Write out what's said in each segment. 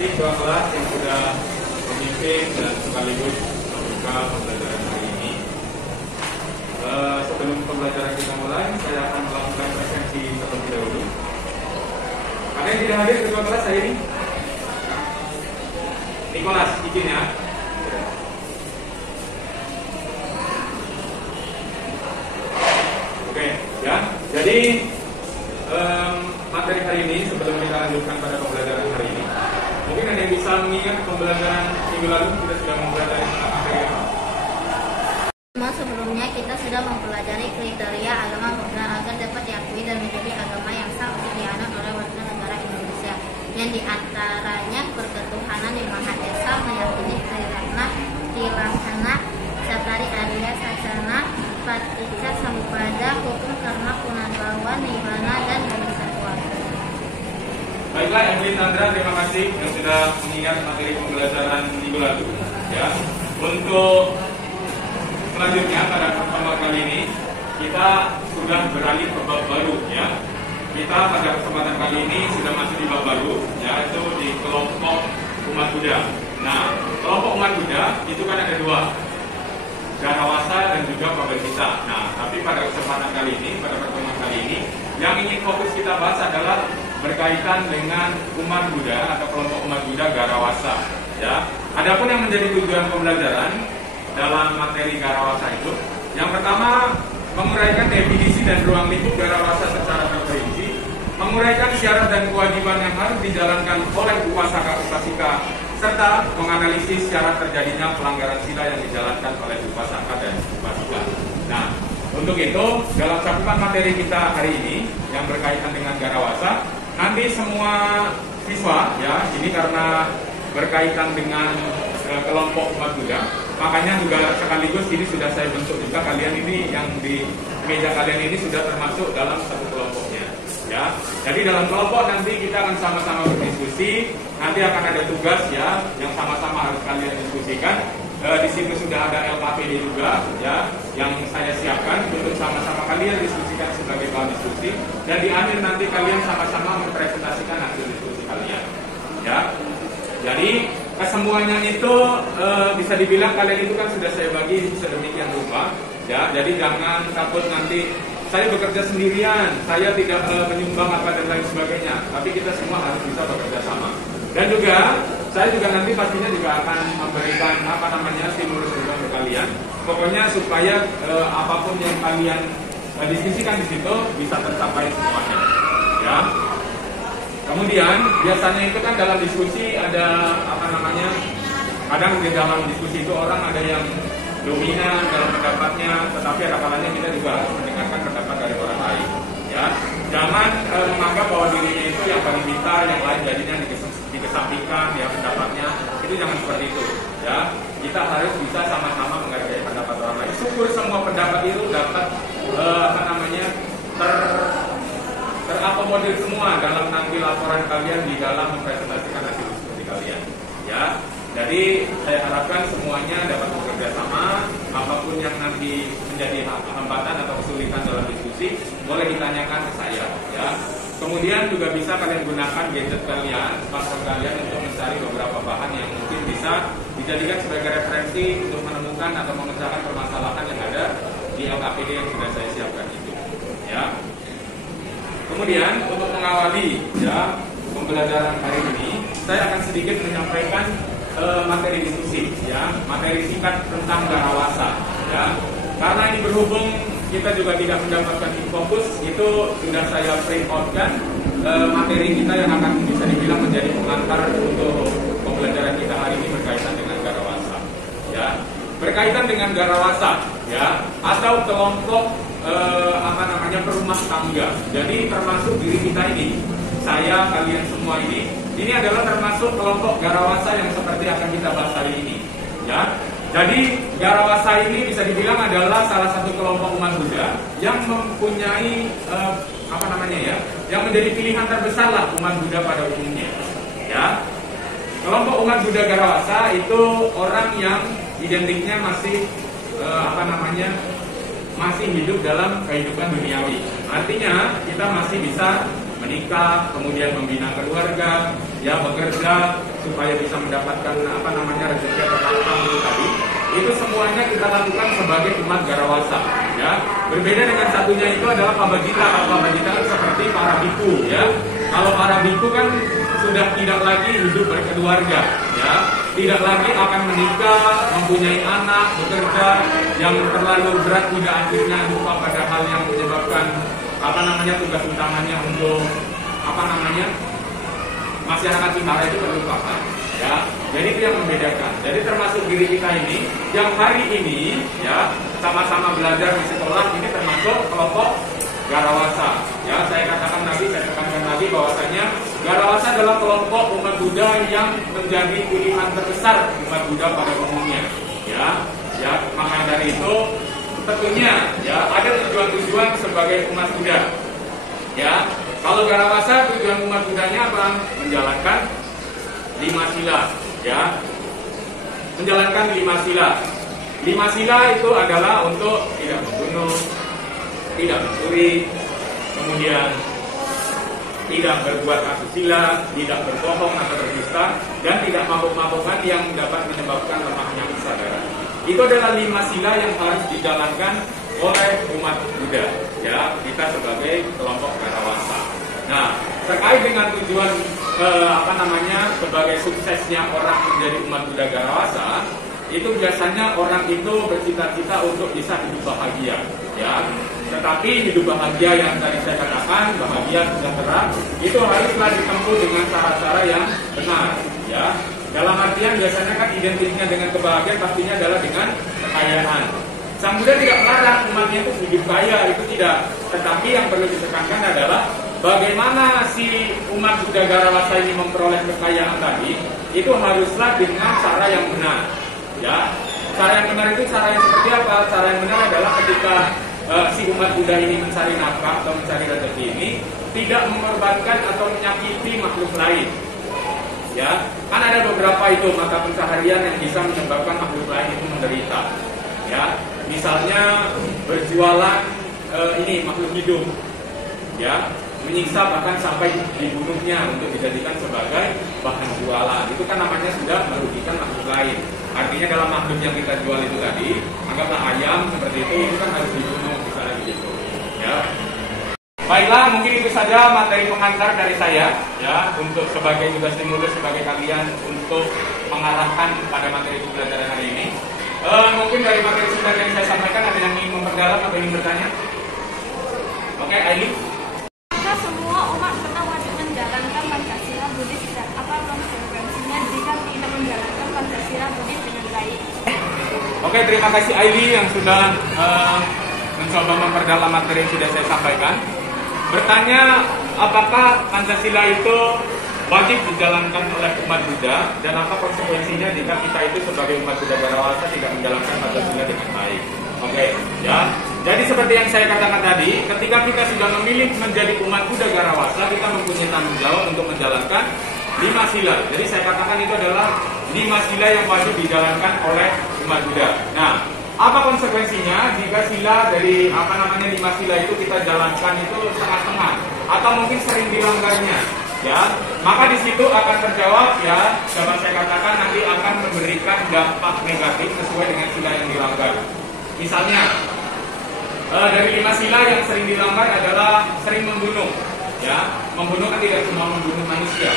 kasih ketua kelas yang sudah memimpin dan sekaligus membuka pembelajaran hari ini. Sebelum pembelajaran kita mulai, saya akan melakukan presensi terlebih dahulu. Ada yang tidak hadir ketua kelas hari ini? Nikolas, izin ya. Oke, ya. Jadi materi hari ini sebelum kita lanjutkan pada pembelajaran hari ini, mungkin ada yang bisa mengingat pembelajaran minggu lalu kita sudah mempelajari materi apa? Sebelumnya kita sudah mempelajari kriteria agama Buddha agar dapat diakui dan menjadi agama yang sah untuk dianut oleh warga negara Indonesia, yang diantaranya berketuhanan yang Maha Esa, meyakini Tridharma, Tilaksana, Satari Arya Sasana, Paticca Samuppada, hukum karma punarbawa, nirvana, dan bodhisattva. Baiklah, Evelyn Sandra, terima kasih yang sudah mengingat materi pembelajaran minggu lalu. Ya, untuk selanjutnya pada pertemuan kali ini kita sudah beralih ke bab baru. Ya, kita pada kesempatan kali ini sudah masuk di bab baru, yaitu di kelompok umat Buddha. Nah, kelompok umat Buddha itu kan ada dua, Garawasa dan juga Pabagita. Nah, tapi pada kesempatan kali ini, pada pertemuan kali ini, yang ingin fokus kita bahas adalah berkaitan dengan umat Buddha atau kelompok umat Buddha Garawasa. Ya, adapun yang menjadi tujuan pembelajaran dalam materi Garawasa itu, yang pertama menguraikan definisi dan ruang lingkup Garawasa secara terperinci, menguraikan syarat dan kewajiban yang harus dijalankan oleh upasaka-upasika, serta menganalisis syarat terjadinya pelanggaran sila yang dijalankan oleh upasaka dan upasika. Nah, untuk itu dalam cakupan materi kita hari ini yang berkaitan dengan Garawasa, nanti semua siswa, ya, ini karena berkaitan dengan kelompok umat Buddha, makanya juga sekaligus ini sudah saya bentuk juga kalian ini yang di meja kalian ini sudah termasuk dalam satu kelompoknya. Ya, jadi dalam kelompok nanti kita akan sama-sama berdiskusi. Nanti akan ada tugas ya, yang sama-sama harus kalian diskusikan. Di situ sudah ada LKPD juga, ya, yang saya siapkan untuk sama-sama kalian diskusikan sebagai bahan diskusi. Dan di akhir nanti kalian sama-sama mempresentasikan hasil diskusi kalian. Ya, jadi kesemuanya itu bisa dibilang kalian itu kan sudah saya bagi sedemikian rupa. Ya, jadi jangan takut nanti saya bekerja sendirian, saya tidak menyumbang apa dan lain sebagainya. Tapi kita semua harus bisa bekerja sama. Dan juga saya juga nanti pastinya juga akan memberikan stimulus juga untuk kalian. Pokoknya supaya apapun yang kalian diskusikan di situ bisa tercapai semuanya. Ya. Kemudian biasanya itu kan dalam diskusi ada kadang di dalam diskusi itu orang ada yang dominan dalam pendapatnya, tetapi ada kalanya kita juga harus mendengarkan pendapat dari orang lain. Ya, jangan menganggap bahwa dirinya itu yang paling pintar, yang lain jadinya dikesampingkan ya pendapatnya. Itu jangan seperti itu. Ya, kita harus bisa sama-sama menghargai pendapat orang lain. Syukur semua pendapat itu dapat terakomodir semua dalam nanti laporan kalian di dalam mempresentasikan hasil diskusi kalian. Ya. Jadi saya harapkan semuanya dapat bekerja sama. Apapun yang nanti menjadi hambatan atau kesulitan dalam diskusi boleh ditanyakan ke saya. Ya. Kemudian juga bisa kalian gunakan gadget kalian, smartphone kalian untuk mencari beberapa bahan yang mungkin bisa dijadikan sebagai referensi untuk menemukan atau memecahkan permasalahan yang ada di LKPD yang sudah saya siapkan itu. Ya. Kemudian untuk mengawali ya pembelajaran hari ini, saya akan sedikit menyampaikan materi diskusi, ya, materi singkat tentang Garawasa, ya. Karena ini berhubung kita juga tidak mendapatkan fokus, itu sudah saya print out-kan materi kita yang akan bisa dibilang menjadi pengantar untuk pembelajaran kita hari ini berkaitan dengan Garawasa, ya. Berkaitan dengan Garawasa, ya, atau kelompok perumah tangga. Jadi termasuk diri kita ini, saya, kalian semua ini adalah termasuk kelompok Garawasa yang seperti akan kita bahas hari ini. Ya, jadi Garawasa ini bisa dibilang adalah salah satu kelompok umat Buddha yang mempunyai yang menjadi pilihan terbesar lah umat Buddha pada umumnya. Ya, kelompok umat Buddha Garawasa itu orang yang identiknya masih masih hidup dalam kehidupan duniawi. Artinya kita masih bisa menikah, kemudian membina keluarga, ya, bekerja, supaya bisa mendapatkan rezeki atau nafkah itu tadi, itu semuanya kita lakukan sebagai umat garawasa. Ya, berbeda dengan satunya itu adalah pabajita. Kalau pabajita kan seperti para biku, ya. Kalau para biku kan sudah tidak lagi hidup berkeluarga, ya, tidak lagi akan menikah, mempunyai anak, bekerja yang terlalu berat hingga akhirnya lupa pada hal yang menyebabkan tugas utamanya untuk masyarakat Sintara itu terlupakan, ya. Jadi itu yang membedakan. Jadi termasuk diri kita ini yang hari ini, ya, sama-sama belajar di sekolah ini termasuk kelompok garawasa. Ya, saya tekankan lagi bahwasanya garawasa adalah kelompok umat Buddha yang menjadi pilihan terbesar umat Buddha pada umumnya. Ya, maka dari itu tentunya ya ada tujuan-tujuan sebagai umat Buddha. Ya, kalau garawasa tujuan umat Buddhanya apa? Menjalankan 5 sila, ya. Menjalankan 5 sila. 5 sila itu adalah untuk tidak membunuh, tidak mencuri, kemudian tidak berbuat asusila, tidak berbohong atau berdusta, dan tidak mabuk-mabukan yang dapat menyebabkan lemahnya kesadaran. Itu adalah 5 sila yang harus dijalankan oleh umat Buddha, ya, kita sebagai kelompok garawasa. Nah, terkait dengan tujuan sebagai suksesnya orang menjadi umat Buddha garawasa, itu biasanya orang itu bercita-cita untuk bisa hidup bahagia, ya. Tetapi hidup bahagia yang tadi saya katakan, bahagia sejahtera, itu haruslah ditempuh dengan cara-cara yang benar, ya. Dalam artian biasanya kan identiknya dengan kebahagiaan pastinya adalah dengan kekayaan. Sang Buddha tidak melarang umatnya itu hidup kaya, itu tidak. Tetapi yang perlu ditekankan adalah bagaimana si umat Buddha garawasa ini memperoleh kekayaan tadi, itu haruslah dengan cara yang benar. Ya, cara yang benar itu cara yang seperti apa? Cara yang benar adalah ketika si umat Buddha ini mencari nafkah atau mencari rezeki ini tidak mengorbankan atau menyakiti makhluk lain. Ya, kan ada beberapa itu mata pencaharian yang bisa menyebabkan makhluk lain itu menderita. Ya, misalnya berjualan makhluk hidup, ya, menyiksa bahkan sampai dibunuhnya untuk dijadikan sebagai bahan jualan. Itu kan namanya sudah merugikan makhluk lain. Artinya dalam makhluk yang kita jual itu tadi, anggaplah ayam seperti itu kan harus dibunuh misalnya begitu. Ya. Baiklah, mungkin itu saja materi pengantar dari saya, ya, untuk sebagai juga stimulus sebagai kalian untuk mengarahkan pada materi pembelajaran hari ini. Mungkin dari materi sudah yang saya sampaikan ada yang ingin memperdalam atau ingin bertanya? Oke, Aileen. Jika semua umat Buddha wajib menjalankan Pancasila Buddhis dan apa konsekuensinya jika tidak menjalankan Pancasila Buddhis dengan baik? Oke, terima kasih Aileen yang sudah mencoba memperdalam materi yang sudah saya sampaikan. Bertanya, apakah Pancasila itu wajib dijalankan oleh umat Buddha dan apa konsekuensinya jika kita itu sebagai umat Buddha garawasa tidak menjalankan Pancasila dengan baik? Oke, ya. Jadi seperti yang saya katakan tadi, ketika kita sudah memilih menjadi umat Buddha garawasa, kita mempunyai tanggung jawab untuk menjalankan 5 sila. Jadi saya katakan itu adalah 5 sila yang wajib dijalankan oleh umat Buddha. Nah, apa konsekuensinya jika sila dari 5 sila itu kita jalankan itu setengah-setengah atau mungkin sering dilanggarnya? Ya, maka di situ akan terjawab, ya, dapat saya katakan nanti akan memberikan dampak negatif sesuai dengan sila yang dilanggar. Misalnya, dari 5 sila yang sering dilanggar adalah sering membunuh. Ya, membunuh kan tidak cuma membunuh manusia,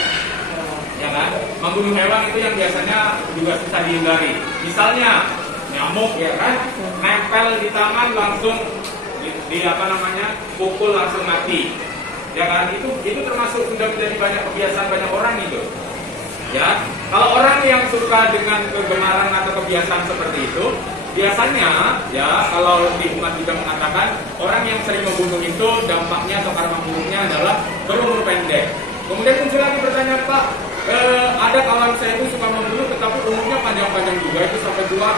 ya kan? Membunuh hewan itu yang biasanya juga susah dihindari. Misalnya nyamuk, ya kan, nempel di tangan langsung pukul langsung mati. Ya kan, itu termasuk sudah menjadi banyak kebiasaan banyak orang itu. Ya, kalau orang yang suka dengan kebenaran atau kebiasaan seperti itu, biasanya ya kalau di umat kita mengatakan orang yang sering membunuh itu dampaknya atau karma buruknya adalah berumur pendek. Kemudian muncul lagi pertanyaan, Pak, ada kawan saya itu suka membunuh tetapi umurnya panjang-panjang juga itu sampai tua.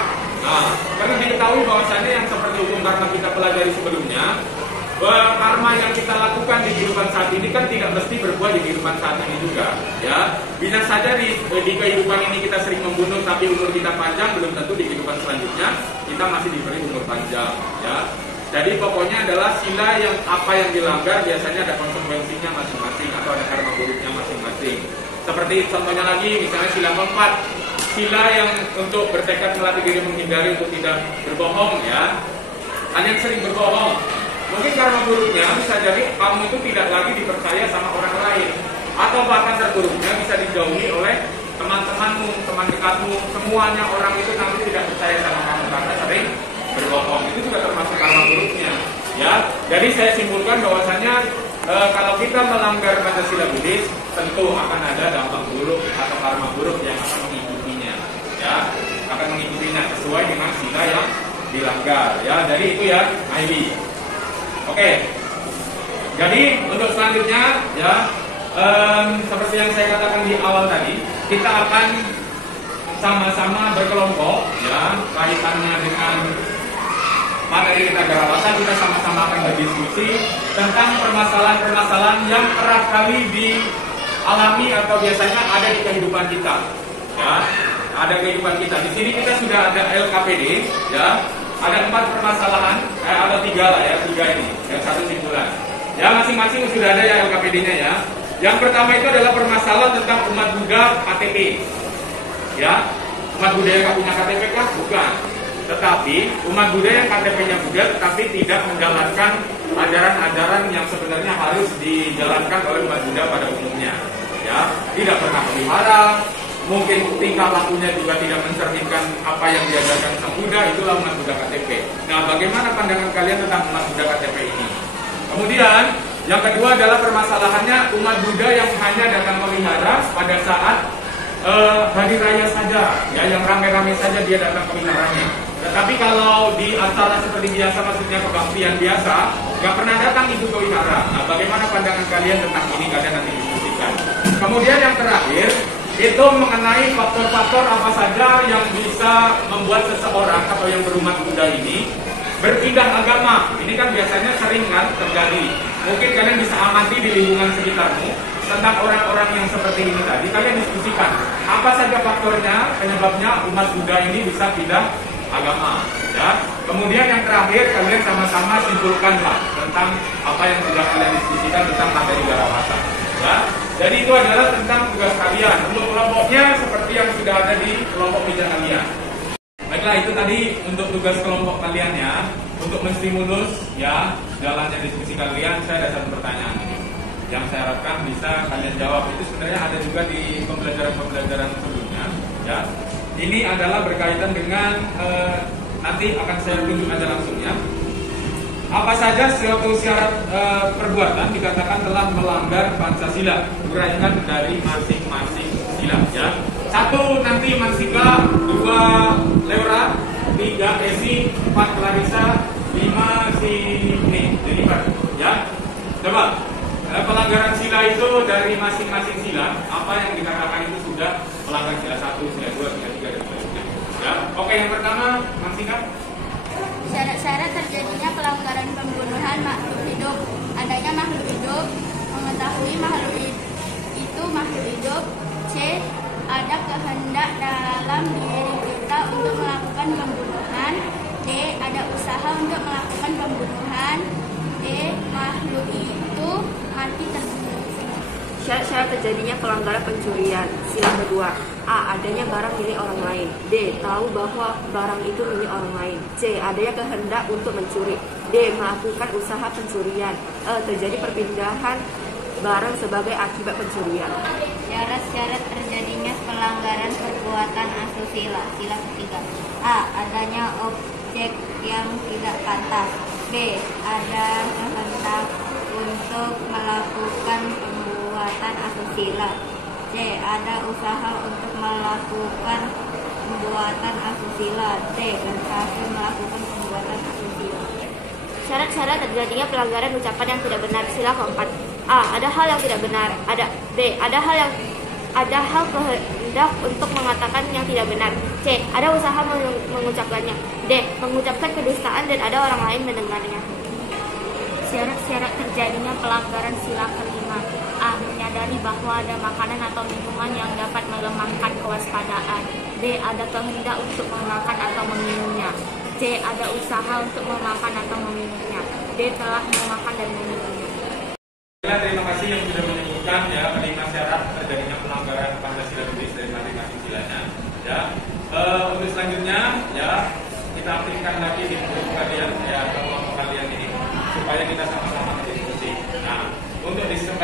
Nah, karena diketahui bahwasannya yang seperti hukum karma kita pelajari sebelumnya, bahwa karma yang kita lakukan di kehidupan saat ini kan tidak mesti berbuah di kehidupan saat ini juga, ya. Bisa saja di kehidupan ini kita sering membunuh tapi umur kita panjang, belum tentu di kehidupan selanjutnya kita masih diberi umur panjang, ya. Jadi pokoknya adalah sila yang apa yang dilanggar biasanya ada konsekuensinya masing-masing atau ada karma buruknya masing-masing. Seperti contohnya lagi, misalnya sila keempat, sila yang untuk bertekad melatih diri menghindari untuk tidak berbohong ya. Kalian sering berbohong. Mungkin karena buruknya bisa jadi kamu itu tidak lagi dipercaya sama orang lain, atau bahkan terburuknya bisa dijauhi oleh teman-temanmu, teman dekatmu, semuanya orang itu nanti tidak percaya sama kamu karena sering berbohong. Itu juga termasuk karma buruknya. Ya, jadi saya simpulkan bahwasanya kalau kita melanggar Pancasila Buddhis, tentu akan ada dampak buruk atau karma buruk yang akan mengikutinya. Ya, akan mengikutinya sesuai dengan sila yang dilanggar. Ya, jadi itu ya, Ivy. Oke. Jadi untuk selanjutnya, ya, seperti yang saya katakan di awal tadi, kita akan sama-sama berkelompok, ya, kaitannya dengan materi kenegarawasan. Kita sama-sama akan berdiskusi tentang permasalahan-permasalahan yang kerap kali dialami atau biasanya ada di kehidupan kita. Ya, ada kehidupan kita. Di sini kita sudah ada LKPD, ya. Ada 4 permasalahan, ada 3 lah ya, 3 ini, yang 1 simpulan. Ya, masing-masing sudah ada ya LKPD-nya ya. Yang pertama itu adalah permasalahan tentang umat Buddha KTP. Ya, umat Buddha yang nggak punya KTP kah? Bukan. Tetapi umat Buddha yang KTP-nya Buddha tetapi tidak menjalankan ajaran-ajaran yang sebenarnya harus dijalankan oleh umat Buddha pada umumnya. Ya, tidak pernah melihara, mungkin tingkah lakunya juga tidak mencerminkan apa yang diajarkan Sang Buddha, itulah umat Buddha KTP. Nah, bagaimana pandangan kalian tentang umat Buddha KTP ini? Kemudian, yang kedua adalah permasalahannya umat Buddha yang hanya datang melihara pada saat hari raya saja, ya, yang rame-rame saja dia datang ke wiharanya. Tetapi kalau di acara seperti biasa, maksudnya kebaktian biasa, nggak pernah datang itu ke wihara. Nah, bagaimana pandangan kalian tentang ini? Kalian nanti diskusikan. Kemudian yang terakhir, itu mengenai faktor-faktor apa saja yang bisa membuat seseorang atau yang berumat Buddha ini berpindah agama. Ini kan biasanya sering kan terjadi. Mungkin kalian bisa amati di lingkungan sekitarmu tentang orang-orang yang seperti ini tadi. Kalian diskusikan apa saja faktornya, penyebabnya umat Buddha ini bisa pindah agama. Ya. Kemudian yang terakhir, kalian sama-sama simpulkanlah tentang apa yang sudah kalian diskusikan tentang materi Garawasa. Ya. Jadi itu adalah tentang tugas kalian. Untuk kelompoknya seperti yang sudah ada di kelompok meja kalian. Baiklah, itu tadi untuk tugas kelompok kalian ya. Untuk menstimulus ya jalannya diskusi kalian, saya ada 1 pertanyaan ini yang saya harapkan bisa kalian jawab. Itu sebenarnya ada juga di pembelajaran sebelumnya ya. Ini adalah berkaitan dengan nanti akan saya tunjuk aja langsung ya. Apa saja suatu syarat perbuatan dikatakan telah melanggar Pancasila? Uraikan dari masing-masing sila ya. 1 nanti Mansika, 2 Leora, 3 Esi, 4 Clarissa, 5 si Jennifer ya. Coba pelanggaran sila itu dari masing-masing sila, apa yang dikatakan itu sudah melanggar sila 1, sila 2, sila 3 dan seterusnya ya. Oke, yang pertama Mansika. Syarat-syarat terjadinya pelanggaran pembunuhan makhluk hidup. Adanya makhluk hidup, mengetahui makhluk itu makhluk hidup. C. Ada kehendak dalam diri kita untuk melakukan pembunuhan. D. Ada usaha untuk melakukan pembunuhan. E. Makhluk itu mati terbunuh. Syarat-syarat terjadinya pelanggaran pencurian. Sila kedua. A. Adanya barang milik orang lain. D. Tahu bahwa barang itu milik orang lain. C. Adanya kehendak untuk mencuri. D. Melakukan usaha pencurian. E. Terjadi perpindahan barang sebagai akibat pencurian. Syarat-syarat terjadinya pelanggaran perbuatan asusila. Sila ketiga. A. Adanya objek yang tidak pantas. B. Ada kehendak untuk melakukan perbuatan asusila. C. Ada usaha untuk melakukan perbuatan asusila. D. Berhasil melakukan perbuatan asusila. Syarat-syarat terjadinya pelanggaran ucapan yang tidak benar. Sila keempat. A. Ada hal yang tidak benar. D. Ada hal kehendak untuk mengatakan yang tidak benar. C. Ada usaha mengucapkannya. D. Mengucapkan kedustaan dan ada orang lain mendengarnya. Syarat-syarat terjadinya pelanggaran sila kelima. A. Menyadari bahwa ada makanan atau minuman yang dapat melemahkan kewaspadaan. D. Ada kehendak untuk memakan atau meminumnya. C. Ada usaha untuk memakan atau meminumnya. D. Telah memakan dan meminumnya. Terima kasih yang sudah menyebutkan ya 5 syarat terjadinya pelanggaran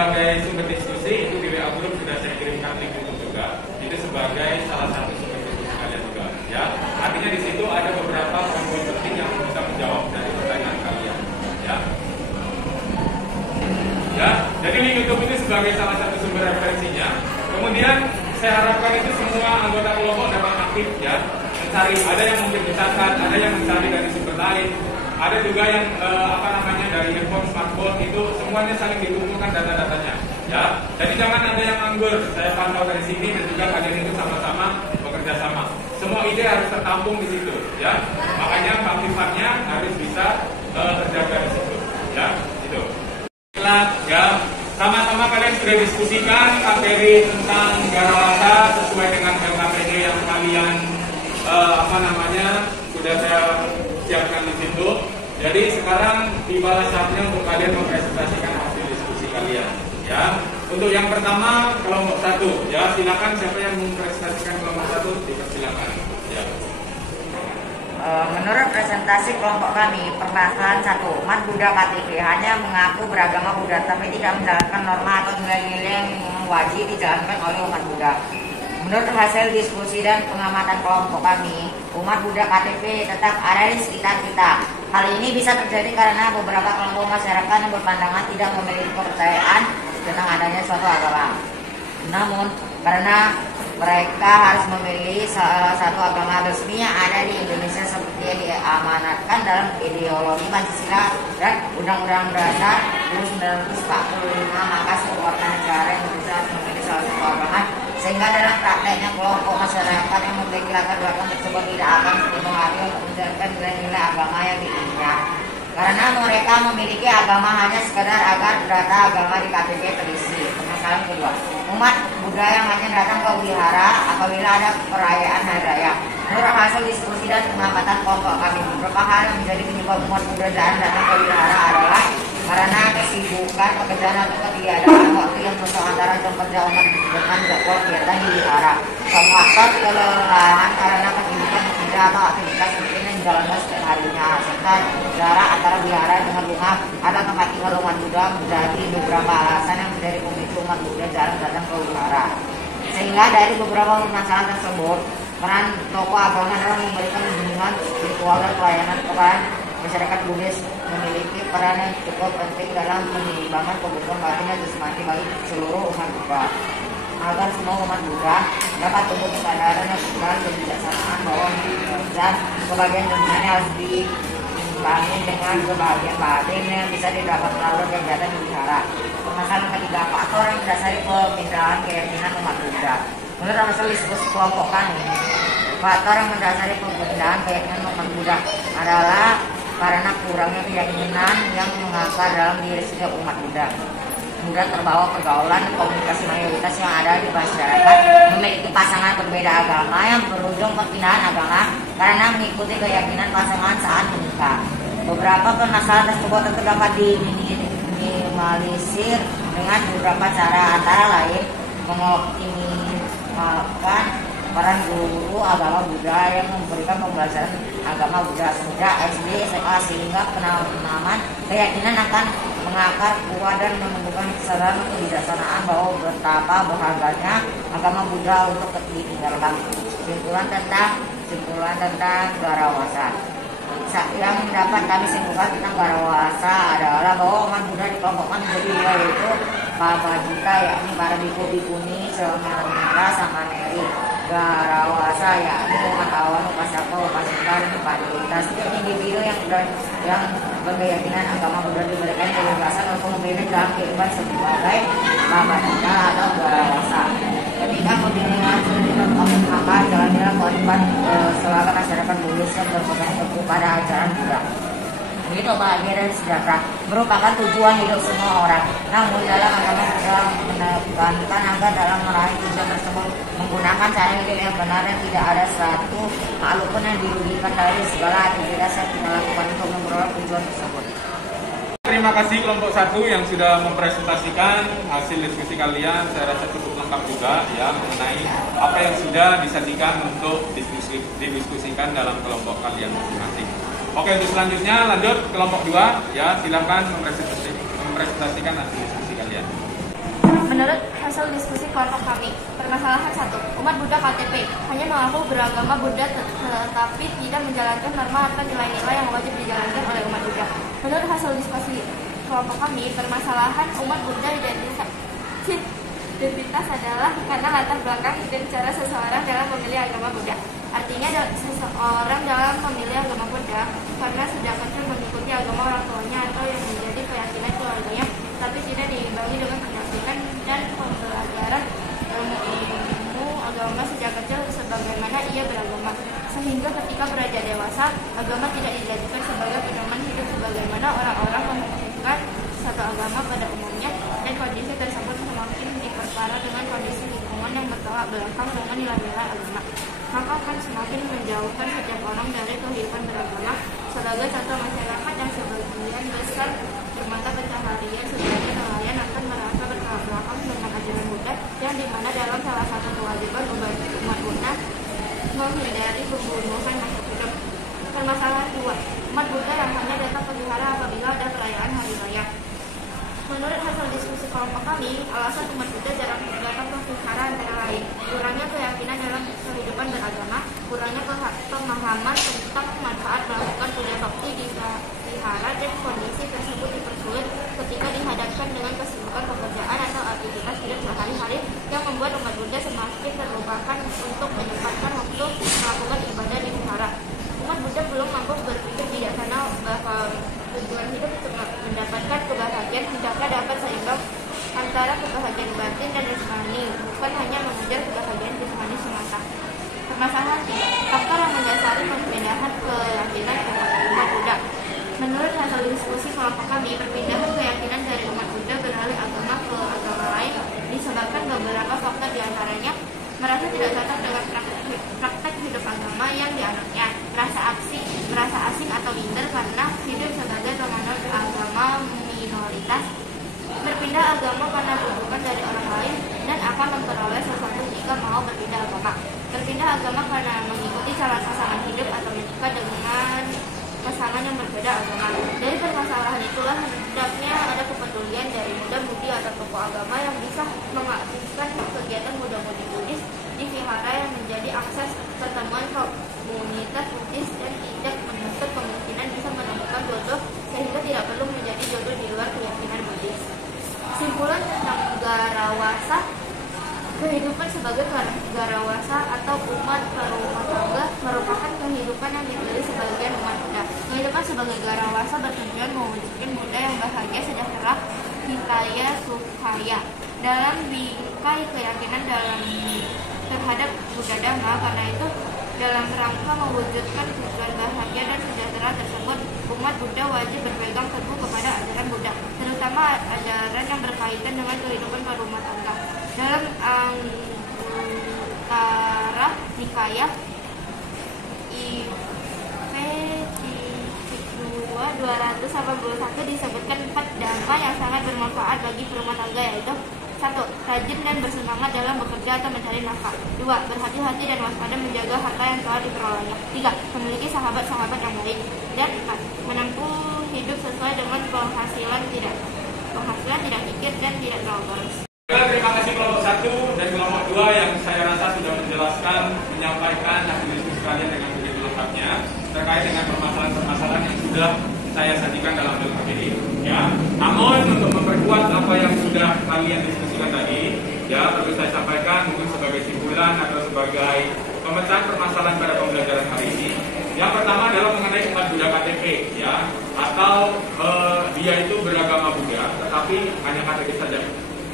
sebagai sumber diskusi itu di WA group sudah saya kirimkan link itu juga. Itu sebagai salah satu sumber diskusi kalian juga. Ya, artinya di situ ada beberapa poin penting yang bisa menjawab dari pertanyaan kalian. Ya. Ya, jadi link YouTube ini sebagai salah satu sumber referensinya. Kemudian saya harapkan itu semua anggota kelompok dapat aktif ya, mencari. Ada yang mungkin mencatat, ada yang mencari dari sumber lain, ada juga yang dari handphone, smartphone itu semuanya saling dikumpulkan data-datanya. Ya, jadi jangan ada yang nganggur. Saya pantau dari sini dan juga kalian itu sama-sama bekerja sama. Semua ide harus tertampung di situ. Ya, makanya keaktifannya harus bisa terjaga di situ. Ya, itu. Ya, sama-sama kalian sudah diskusikan materi tentang Garawasa sesuai dengan LKPD yang kalian sudah saya siapkan di situ. Jadi sekarang tibalah saatnya untuk kalian mempresentasikan hasil diskusi kalian. Ya, untuk yang pertama kelompok 1. Ya, silakan siapa yang mempresentasikan kelompok 1 dipersilakan. Ya. Menurut presentasi kelompok kami, permasalahan 1, umat Buddha KTP hanya mengaku beragama Buddha tapi tidak menjalankan norma atau nilai-nilai yang wajib dijalankan oleh umat Buddha. Menurut hasil diskusi dan pengamatan kelompok kami, umat Buddha KTP tetap ada di sekitar kita. Hal ini bisa terjadi karena beberapa kelompok masyarakat yang berpandangan tidak memiliki kepercayaan tentang adanya suatu agama. Namun, karena mereka harus memilih salah satu agama resmi yang ada di Indonesia seperti yang diamanatkan dalam ideologi Pancasila dan Undang-Undang Dasar 1945, maka sebuah negara Indonesia harus memilih salah satu agama, sehingga dalam prakteknya kelompok masyarakat yang memiliki latar belakang tersebut tidak akan dipengaruhi untuk menjalankan nilai-nilai agama yang dipilihnya. Karena mereka memiliki agama hanya sekedar agar data agama di KTP terisi. Permasalahan kedua, umat Buddha yang hanya datang ke wihara apabila ada perayaan hari raya. Menurut hasil diskusi dan pengamatan kelompok kami, beberapa hal yang menjadi penyebab umat Buddha jarang datang ke wihara adalah karena kesibukan pekerjaan atau ketiadaan waktu yang cocok antara jam kerja umat dengan jadwal kegiatan di wihara. Faktor kelelahan karena kesibukan bekerja atau aktivitas rutin yang dijalankan setiap harinya, serta jarak antara wihara dengan rumah atau tempat tinggal umat Buddha menjadi beberapa alasan yang menjadi pemicu umat Buddha jarang datang ke wihara. Sehingga dari beberapa permasalahan tersebut, peran tokoh agama dalam memberikan bimbingan spiritual dan pelayanan kepada masyarakat Buddhis memiliki peran yang cukup penting dalam menyeimbangkan kebutuhan batin dan jasmani bagi seluruh umat Buddha. Agar semua umat Buddha dapat tumbuh kesadaran dan kebijaksanaan bahwa dan kebahagiaan dunianya harus diimbangi dengan kebahagiaan batin yang bisa didapat melalui kegiatan di wihara. Permasalahan ketiga, faktor yang mendasari pemindahan keyakinan umat Buddha. Menurut hasil diskusi kelompok kami, faktor yang mendasari pemindahan keyakinan umat Buddha adalah karena kurangnya keyakinan yang mengakar dalam diri setiap umat Buddha. Kemudian terbawa pergaulan dan komunikasi mayoritas yang ada di masyarakat memiliki pasangan berbeda agama yang berujung perpindahan agama karena mengikuti keyakinan pasangan saat menikah. Beberapa permasalahan tersebut tentu dapat diminimalisir dengan beberapa cara, antara lain mengoptimalkan peran guru agama Buddha yang memberikan pembelajaran agama Buddha sejak SD, SMA, sehingga penanaman keyakinan akan mengakar kuat dan menumbuhkan kesadaran kebijaksanaan bahwa betapa berharganya agama Buddha untuk ditinggalkan. Kesimpulan tentang Garawasa. Yang dapat kami simpulkan tentang Garawasa adalah bahwa umat Buddha dikelompokkan menjadi dua, yaitu Pabajita, yakni para biku-bikuni, Samanera, Samaneri. Garawasa, yakni umat awan, upasaka, upasita, dan Pabajita. Setiap individu yang berkeyakinan agama Buddha diberikan kebebasan untuk memilih dalam kehidupan sebagai Pabajita atau Garawasa. Ketika pemilihan sudah dilakukan, maka jalannya kewajiban sebagai masyarakat Buddhis yang berpegang teguh pada ajaran Buddha. Itu bahagia dan sejahtera merupakan tujuan hidup semua orang. Namun dalam agama Buddha menekankan agar dalam meraih tujuan tersebut menggunakan cara hidup yang benar dan tidak ada satu makhluk pun yang dirugikan dari segala aktivitas yang kita lakukan untuk memperoleh tujuan tersebut. Terima kasih kelompok 1 yang sudah mempresentasikan hasil diskusi kalian. Saya rasa cukup lengkap juga ya mengenai apa yang sudah disajikan untuk didiskusikan dalam kelompok kalian masing-masing. Oke, untuk selanjutnya lanjut kelompok 2 ya, silakan mempresentasikan hasil diskusi kalian. hasil diskusi kelompok kami. Permasalahan 1. Umat Buddha KTP hanya mengaku beragama Buddha tetapi tidak menjalankan norma atau nilai-nilai yang wajib dijalankan oleh umat Buddha. Menurut hasil diskusi kelompok kami, permasalahan umat Buddha identitas adalah karena latar belakang dan cara seseorang dalam memilih agama Buddha. Artinya seseorang dalam memilih agama Buddha karena sejak kecil mengikuti agama orang tuanya atau yang menjadi keyakinan keluarganya, tapi tidak diimbangi dengan pendidikan dan pembelajaran ilmu agama sejak kecil sebagaimana ia beragama. Sehingga ketika beranjak dewasa, agama tidak dijadikan sebagai pedoman hidup sebagaimana orang-orang membutuhkan satu agama pada umumnya, dan kondisi tersebut semakin diperparah dengan kondisi lingkungan yang bertolak belakang dengan nilai-nilai agama. Maka akan semakin menjauhkan setiap orang dari kehidupan beragama. Sebagai contoh, masyarakat yang sebagian besar bermata pencaharian sebagai nelayan akan merasa bertolak belakang dengan ajaran Buddha, yang dimana dalam salah satu kewajiban umat Buddha menghindari pembunuhan makhluk hidup. Permasalahan 2. Umat Buddha yang hanya datang ke wihara apabila ada perayaan hari raya. Menurut hasil diskusi kelompok kami, alasan umat Buddha jarang datang ke wihara antara lain kurangnya keyakinan dalam kehidupan beragama, kurangnya pemahaman tentang manfaat melakukan puja bakti di wihara, dan kondisi tersebut dipersulit ketika dihadapkan dengan kesibukan pekerjaan atau aktivitas hidup sehari-hari yang membuat umat Buddha semakin terlupakan untuk menyempatkan waktu melakukan ibadah di wihara. Umat Buddha belum mampu berpikir bijaksana bahwa tujuan hidup untuk mendapatkan kebahagiaan hendaklah dapat seimbang antara kebahagiaan batin dan jasmani, bukan hanya mengejar kebahagiaan jasmani semata. Permasalahan 3. Faktor yang mendasari perpindahan keyakinan umat Buddha. Menurut hasil diskusi kelompok kami, perpindahan keyakinan dari umat Buddha beralih agama ke agama lain disebabkan beberapa faktor, diantaranya merasa tidak cocok dengan praktek hidup agama yang dianutnya, merasa asing atau minder karena hidup sebagai penganut agama minoritas, berpindah agama karena dukungan dari orang lain, dan akan memperoleh sesuatu jika mau berpindah agama. Berpindah agama karena mengikuti cara pasangan hidup atau menikah dengan pasangan yang berbeda agama. Dari permasalahan itulah hendaknya ada kepedulian dari muda-mudi atau tokoh agama yang bisa mengaktifkan kegiatan muda-mudi Buddhis di vihara yang menjadi akses pertemuan komunitas Buddhis dan tidak menutup kemungkinan bisa menemukan jodoh sehingga tidak perlu menjadi jodoh di luar keyakinan Buddhis. Simpulan tentang garawasa. Kehidupan sebagai garawasa atau umat berumah tangga merupakan kehidupan yang dipilih sebagian umat Buddha. Kehidupan sebagai garawasa bertujuan mewujudkan Buddha yang bahagia, sejahtera, hidaya, sukhaya. Dalam bingkai keyakinan terhadap Buddha Dhamma, karena itu dalam rangka mewujudkan tujuan bahagia dan sejahtera tersebut, umat Buddha wajib berpegang teguh kepada ajaran Buddha, terutama ajaran yang berkaitan dengan kehidupan berumah tangga. Dalam Anguttara Nikaya IP 281 disebutkan 4 dhamma yang sangat bermanfaat bagi berumah tangga, yaitu 1. Rajin dan bersemangat dalam bekerja atau mencari nafkah. 2. Berhati-hati dan waspada menjaga harta yang telah diperolehnya. 3. Memiliki sahabat-sahabat yang baik. Dan 4. Menempuh hidup sesuai dengan penghasilan tidak dikit dan tidak terlalu boros. Terima kasih kelompok 1 dan kelompok 2 yang saya rasa sudah menjelaskan, menyampaikan hasil diskusi kalian dengan begitu lengkapnya terkait dengan permasalahan-permasalahan yang sudah saya sajikan dalam dokumento ini. Ya, namun untuk memperkuat apa yang sudah kalian diskusikan tadi, ya perlu saya sampaikan mungkin sebagai simpulan atau sebagai pemecahan permasalahan pada pembelajaran hari ini. Yang pertama adalah mengenai umat Buddha KTP, ya, atau dia itu beragama Buddha, tetapi hanya KTP saja.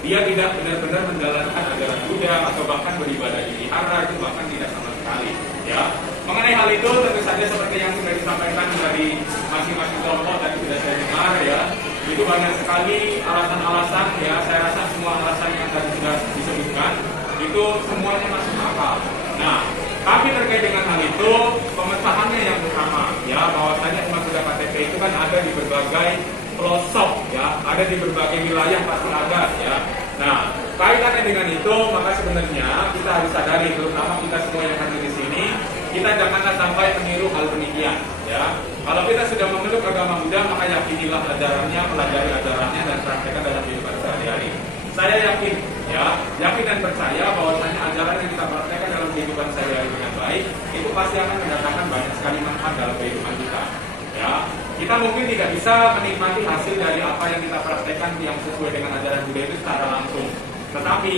Dia tidak benar-benar menjalankan ajaran Buddha atau bahkan beribadah di wihara, itu bahkan tidak sama sekali. Ya, mengenai hal itu tentu saja seperti yang sudah disampaikan dari masing-masing kelompok tadi sudah saya dengar, ya, itu banyak sekali alasan-alasan. Ya, saya rasa semua alasan yang tadi sudah disebutkan itu semuanya masuk akal. Nah, tapi terkait dengan hal itu pemecahannya yang utama, ya, bahwasanya umat Buddha KTP itu kan ada di berbagai pelosok, ya, ada di berbagai wilayah pasti ada, ya. Nah, kaitannya dengan itu, maka sebenarnya kita harus sadari, terutama kita semua yang hadir di sini, kita janganlah sampai meniru hal demikian, ya. Kalau kita sudah memeluk agama Buddha, maka yakinilah ajarannya, pelajari ajarannya, dan praktekkan dalam kehidupan sehari-hari. Saya yakin, ya, yakin dan percaya bahwasanya ajaran yang kita praktekkan dalam kehidupan sehari-hari dengan baik itu pasti akan mendatangkan banyak sekali manfaat dalam kehidupan kita. Ya, kita mungkin tidak bisa menikmati hasil dari apa yang kita praktekkan yang sesuai dengan ajaran Buddha itu secara langsung. Tetapi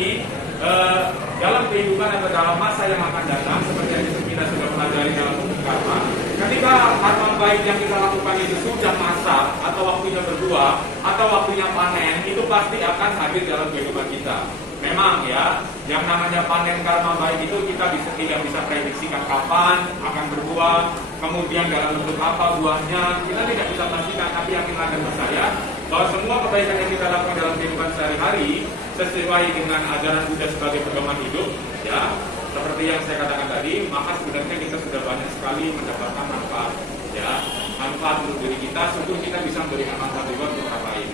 dalam kehidupan atau dalam masa yang akan datang, seperti yang kita sudah pelajari dalam buku karma, ketika karma baik yang kita lakukan itu sudah masak atau waktunya berbuah atau waktunya panen, itu pasti akan hadir dalam kehidupan kita. Memang ya, yang namanya panen karma baik itu kita tidak bisa prediksikan kapan akan berbuah, kemudian dalam bentuk apa buahnya, kita tidak bisa pastikan. Tapi yakinlah dan percaya bahwa semua kebaikan yang kita lakukan dalam kehidupan sehari-hari sesuai dengan ajaran Buddha sebagai pedoman hidup, ya, seperti yang saya katakan tadi, maka sebenarnya kita sudah banyak sekali mendapatkan manfaat, ya, manfaat untuk diri kita, syukur kita bisa memberikan manfaat juga untuk orang lain.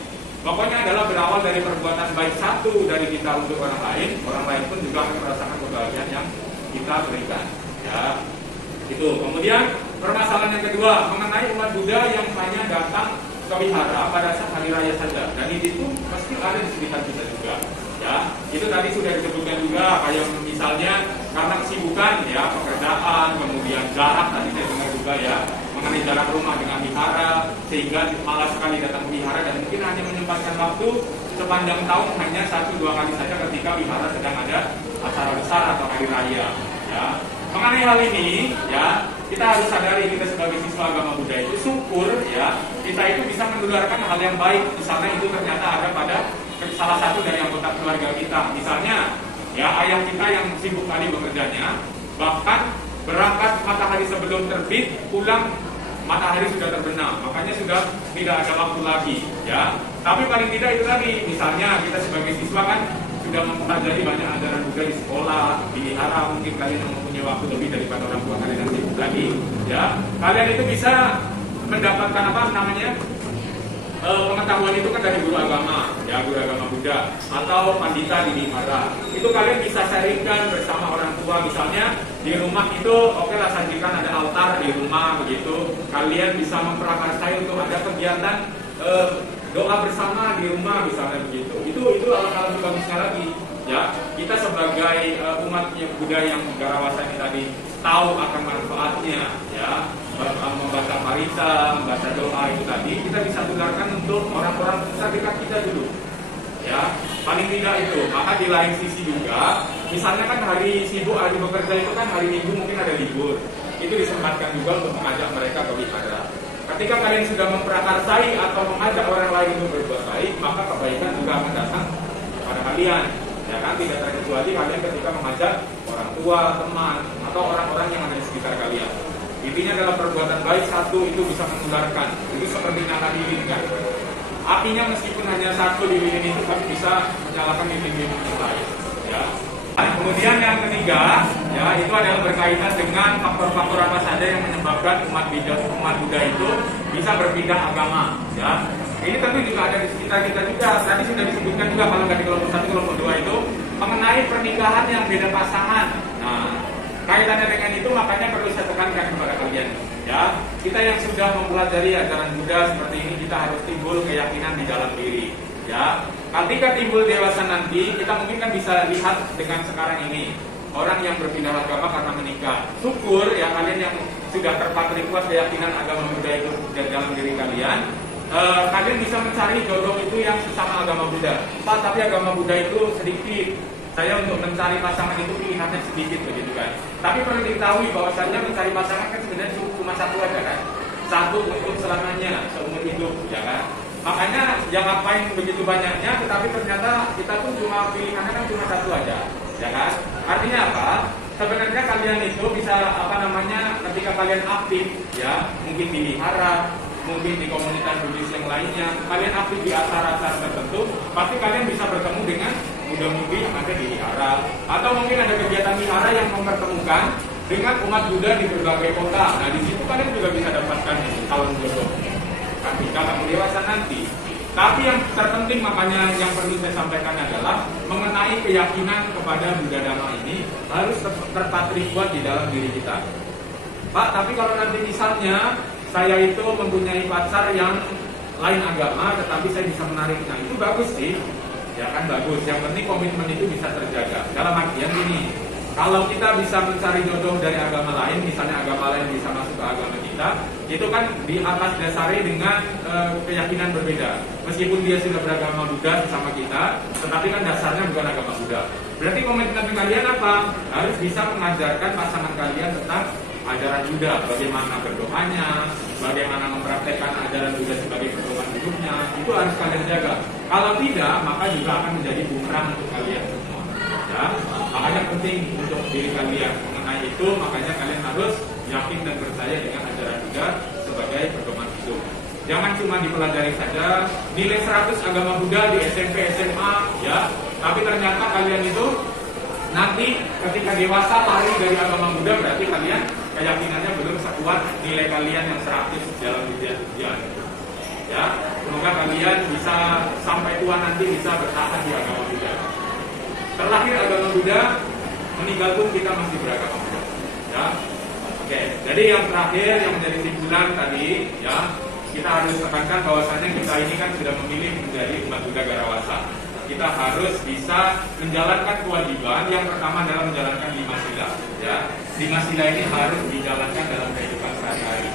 Pokoknya adalah berawal dari perbuatan baik satu dari kita untuk orang lain pun juga akan merasakan kebahagiaan yang kita berikan. Ya, itu. Kemudian permasalahan yang kedua mengenai umat Buddha yang hanya datang ke wihara pada saat hari raya saja, dan itu pasti ada di sekitar kita juga. Ya, itu tadi sudah disebutkan juga, kayak misalnya karena kesibukan, ya, pekerjaan, kemudian jarak tadi saya dengar juga ya, mengenai jarak rumah dengan wihara, sehingga malas sekali datang ke wihara dan mungkin hanya menyempatkan waktu sepanjang tahun hanya 1-2 kali saja ketika wihara sedang ada acara besar atau hari raya. Ya, mengenai hal ini, ya, kita harus sadari kita sebagai siswa agama Buddha itu syukur, ya, kita itu bisa menularkan hal yang baik, misalnya itu ternyata ada pada salah satu dari anggota keluarga kita, misalnya ya ayah kita yang sibuk kali bekerjanya, bahkan berangkat matahari sebelum terbit, pulang matahari sudah terbenam, makanya sudah tidak ada waktu lagi, ya. Tapi paling tidak itu tadi, misalnya kita sebagai siswa kan sudah mempelajari banyak ajaran Buddha di sekolah, di wihara, mungkin kalian mempunyai waktu lebih daripada orang tua kalian yang sibuk tadi, ya. Kalian itu bisa mendapatkan apa namanya? Pengetahuan itu kan dari guru agama, ya, guru agama Buddha atau pandita di wihara. Itu kalian bisa sharingkan bersama orang tua, misalnya di rumah itu oke lah, sajikan ada altar di rumah begitu. Kalian bisa memprakarsai untuk ada kegiatan doa bersama di rumah misalnya begitu. Itu alangkah lebih bagusnya lagi, ya. Kita sebagai umat Buddha yang garawasa ini tadi tahu akan manfaatnya, ya, membaca parita, membaca doa itu tadi, kita bisa tularkan untuk orang-orang terdekat kita dulu, ya. Paling tidak itu. Maka di lain sisi juga, misalnya kan hari sibuk, hari bekerja itu kan hari Minggu mungkin ada libur, itu disempatkan juga untuk mengajak mereka ke wihara. Ketika kalian sudah memprakarsai atau mengajak orang lain untuk berbuat baik, maka kebaikan juga akan datang pada kalian, ya kan. Tidak terkecuali kalian ketika mengajak orang tua, teman, atau orang-orang yang ada di sekitar kalian. Intinya dalam perbuatan baik satu itu bisa menularkan. Itu seperti nyala lilin kan. Apinya meskipun hanya satu di lilin itu tapi bisa menyalakan lilin-lilin yang lain. Ya. Kemudian yang ketiga, ya, itu adalah berkaitan dengan faktor-faktor apa saja yang menyebabkan umat Buddha itu bisa berpindah agama. Ya. Ini tentu juga ada di sekitar kita juga. Tadi sudah disebutkan juga kalau nggak di kelompok 1, kelompok 2 itu mengenai pernikahan yang beda pasangan. Nah, kaitannya dengan itu makanya perlu saya tekankan kepada kalian, ya. Kita yang sudah mempelajari ajaran Buddha seperti ini, kita harus timbul keyakinan di dalam diri, ya. Ketika timbul dewasa nanti, kita mungkin kan bisa lihat dengan sekarang ini orang yang berpindah agama karena menikah. Syukur ya kalian yang sudah terpatri kuat keyakinan agama Buddha itu dalam diri kalian. Kalian bisa mencari jodoh itu yang sesama agama Buddha. Pak, tapi agama Buddha itu sedikit. Saya untuk mencari pasangan itu pilihannya sedikit begitu kan. Tapi perlu diketahui bahwasanya mencari pasangan kan sebenarnya cuma satu aja kan. Satu untuk selamanya, seumur hidup, ya kan. Makanya jangan ngapain begitu banyaknya, tetapi ternyata kita pun cuma pilihannya kan cuma satu aja, ya kan. Artinya apa? Sebenarnya kalian itu bisa ketika kalian aktif, ya, mungkin di wihara, mungkin di komunitas Buddhis yang lainnya, kalian aktif di acara-acara tertentu, pasti kalian bisa bertemu dengan Buddha-Mudi yang ada di wihara, atau mungkin ada kegiatan wihara yang mempertemukan dengan umat Buddha di berbagai kota. Nah, di situ kalian juga bisa dapatkan calon jodoh ketika kamu dewasa nanti. Tapi yang terpenting makanya yang perlu saya sampaikan adalah mengenai keyakinan kepada Buddha Dhamma ini harus terpatri kuat di dalam diri kita. Pak, tapi kalau nanti misalnya saya itu mempunyai pacar yang lain agama, tetapi saya bisa menariknya, itu bagus sih. ya kan bagus. Yang penting komitmen itu bisa terjaga. Dalam artian gini, kalau kita bisa mencari jodoh dari agama lain, misalnya agama lain bisa masuk ke agama kita, itu kan di atas dasari dengan keyakinan berbeda. Meskipun dia sudah beragama Buddha sama kita, tetapi kan dasarnya bukan agama Buddha. Berarti komitmen kalian apa? Harus bisa mengajarkan pasangan kalian tentang ajaran Buddha, bagaimana berdoanya, bagaimana mempraktekkan ajaran Buddha sebagai pedoman hidupnya, itu harus kalian jaga. Kalau tidak, maka juga akan menjadi bumerang untuk kalian semua. Ya, makanya penting untuk diri kalian mengenai itu, makanya kalian harus yakin dan percaya dengan ajaran Buddha sebagai pedoman hidup. Jangan cuma dipelajari saja, nilai 100 agama Buddha di SMP, SMA, ya, tapi ternyata kalian itu nanti ketika dewasa lari dari agama Buddha, berarti kalian keyakinannya belum sekuat nilai kalian yang 100 dalam ujian. Ya, semoga kalian bisa sampai tua nanti bisa bertahan di agama Buddha. Terlahir agama Buddha, meninggal pun kita masih beragama Buddha. Ya, oke. Jadi yang terakhir yang menjadi simpulan tadi, ya, kita harus tekankan bahwasanya kita ini kan sudah memilih menjadi umat Buddha Garawasa. Kita harus bisa menjalankan kewajiban. Yang pertama adalah menjalankan 5 sila. Ya, 5 sila ini harus dijalankan dalam kehidupan sehari-hari.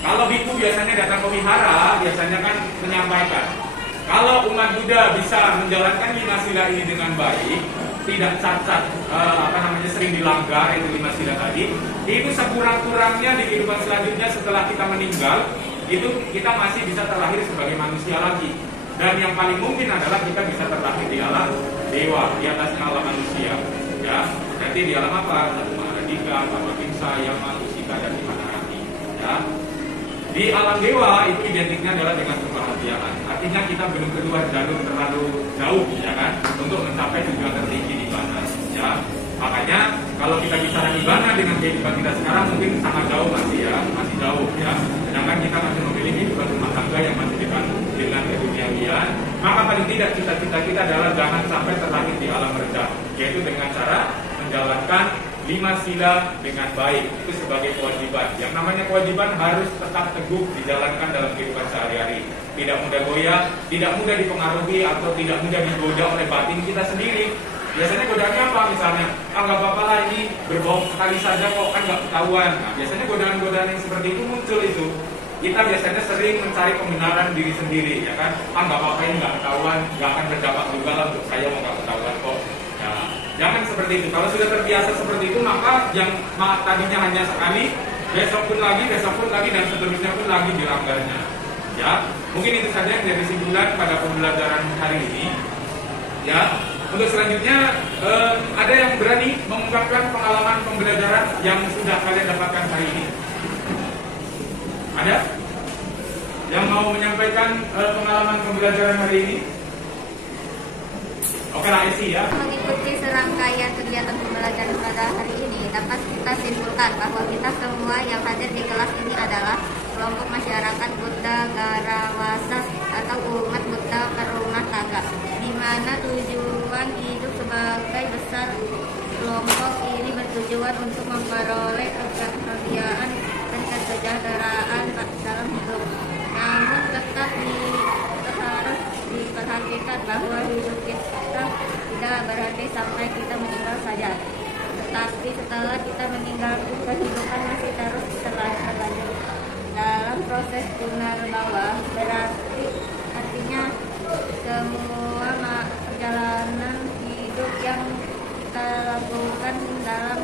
Kalau biku biasanya datang ke wihara, biasanya kan menyampaikan. Kalau umat Buddha bisa menjalankan 5 sila ini dengan baik, tidak cacat, sering dilanggar itu 5 sila tadi, itu sekurang-kurangnya di kehidupan selanjutnya setelah kita meninggal, itu kita masih bisa terlahir sebagai manusia lagi. Dan yang paling mungkin adalah kita bisa terlahir di alam dewa, di atas alam manusia. Ya, nanti di alam apa? Satu Mahardika, Kamapinsa, Yama, Usika, dan Dimanarati. Ya, di alam dewa itu identiknya adalah dengan kebahagiaan. Artinya kita belum keluar jalur terlalu jauh, ya kan, untuk mencapai tujuan tertinggi di mana. Ya, makanya kalau kita bicara Nibbana dengan kehidupan kita sekarang mungkin sangat jauh masih jauh ya. Sedangkan kita masih memiliki kehidupan rumah tangga yang masih dekat dengan keduniawian. Maka paling tidak cita-cita kita adalah jangan sampai terlahir di alam merja, yaitu dengan cara menjalankan 5 sila dengan baik. Itu sebagai kewajiban. Yang namanya kewajiban harus tetap teguh dijalankan dalam kehidupan sehari-hari. Tidak mudah goyah, tidak mudah dipengaruhi atau tidak mudah digoda oleh batin kita sendiri. Biasanya godaannya apa? Misalnya, nggak apa-apa lah ini berbohong sekali saja kok, kan nggak ketahuan. Nah, biasanya godaan-godaan yang seperti itu muncul itu. Kita biasanya sering mencari pembenaran diri sendiri, ya kan? Nggak apa-apa ini nggak ketahuan, nggak akan berdampak juga lah untuk saya mau nggak ketahuan kok. Nah, jangan seperti itu. Kalau sudah terbiasa seperti itu, maka yang tadinya hanya sekali, besok pun lagi, dan seterusnya pun lagi dilanggarnya. Ya, mungkin itu saja yang jadi simpulan pada pembelajaran hari ini. Ya. Untuk selanjutnya, ada yang berani mengungkapkan pengalaman pembelajaran yang sudah kalian dapatkan hari ini? Ada? Yang mau menyampaikan pengalaman pembelajaran hari ini? Oke lah, Esi ya. Mengikuti serangkaian kegiatan pembelajaran pada hari ini, dapat kita simpulkan bahwa kita semua yang hadir di kelas ini adalah kelompok masyarakat Buddha Garawasa atau umat Buddha berumah tangga, di mana tujuan hidup sebagai besar kelompok ini bertujuan untuk memperoleh kebahagiaan dan kesejahteraan dalam hidup. Namun tetap harus diperhatikan bahwa hidup kita tidak berhenti sampai kita meninggal saja. Tetapi setelah kita meninggal, kehidupan masih terus berlanjut. Dalam proses punarbawa berarti artinya semua perjalanan hidup yang kita lakukan dalam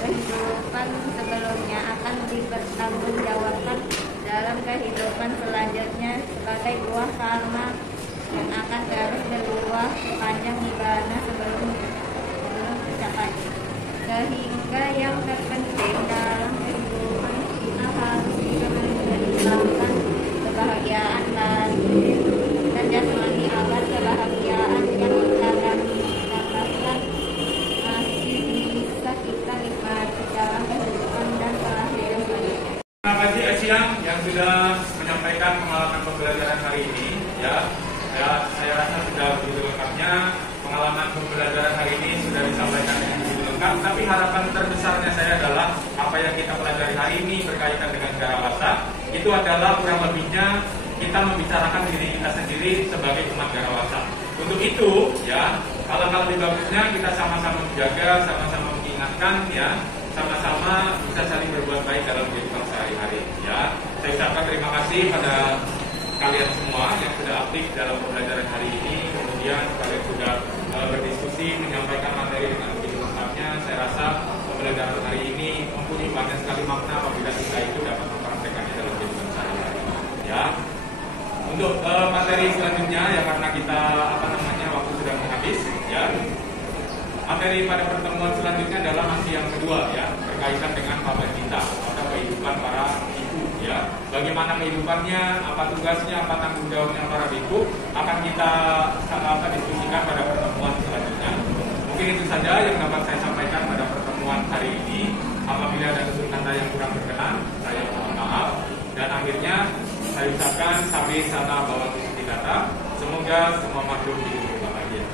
kehidupan sebelumnya akan dipertanggungjawabkan dalam kehidupan selanjutnya sebagai buah karma yang akan terus berbuah sepanjang nibbana sebelum tercapai. Sehingga yang terpenting dalam kehidupan kita harus bisa menjadikan kebahagiaan batin dan jasmani agar kebahagiaan yang kita dapatkan masih bisa kita nikmati dalam kehidupan dan kelahiran selanjutnya. Terima kasih Asyang yang sudah menyampaikan pengalaman pembelajaran hari ini. Ya, saya rasa sudah begitu lengkapnya pengalaman pembelajaran hari ini sudah disampaikan dengan begitu lengkap. Tapi harapan terbesarnya saya adalah apa yang kita pelajari hari ini berkaitan dengan Garawasa itu adalah kurang lebihnya kita membicarakan diri kita sendiri sebagai umat Garawasa. Untuk itu, ya, hal-hal lebih bagusnya kita sama-sama menjaga, sama-sama mengingatkan, ya, sama-sama bisa saling berbuat baik dalam kehidupan sehari-hari. Ya, saya ucapkan terima kasih pada kalian semua yang sudah aktif dalam pembelajaran hari ini. Kemudian kalian sudah berdiskusi, menyampaikan materi dengan begitu lengkapnya. Saya rasa pembelajaran hari ini mempunyai banyak sekali makna apabila kita itu dapat mempraktekannya dalam kehidupan sehari-hari. Ya, untuk materi selanjutnya, ya, karena kita waktu sudah habis, ya. Materi pada pertemuan selanjutnya adalah masih yang kedua, ya, berkaitan dengan maba kita atau kehidupan para ibu, ya. Bagaimana kehidupannya, apa tugasnya, apa tanggung jawabnya para ibu akan kita diskusikan pada pertemuan selanjutnya. Mungkin itu saja yang dapat saya sampaikan pada pertemuan hari ini. Apabila ada unsur kata yang kurang berkenan, saya mohon maaf. Dan akhirnya saya ucapkan sampai sana bawa tutup kata. Semoga semua makhluk hidup berbahagia.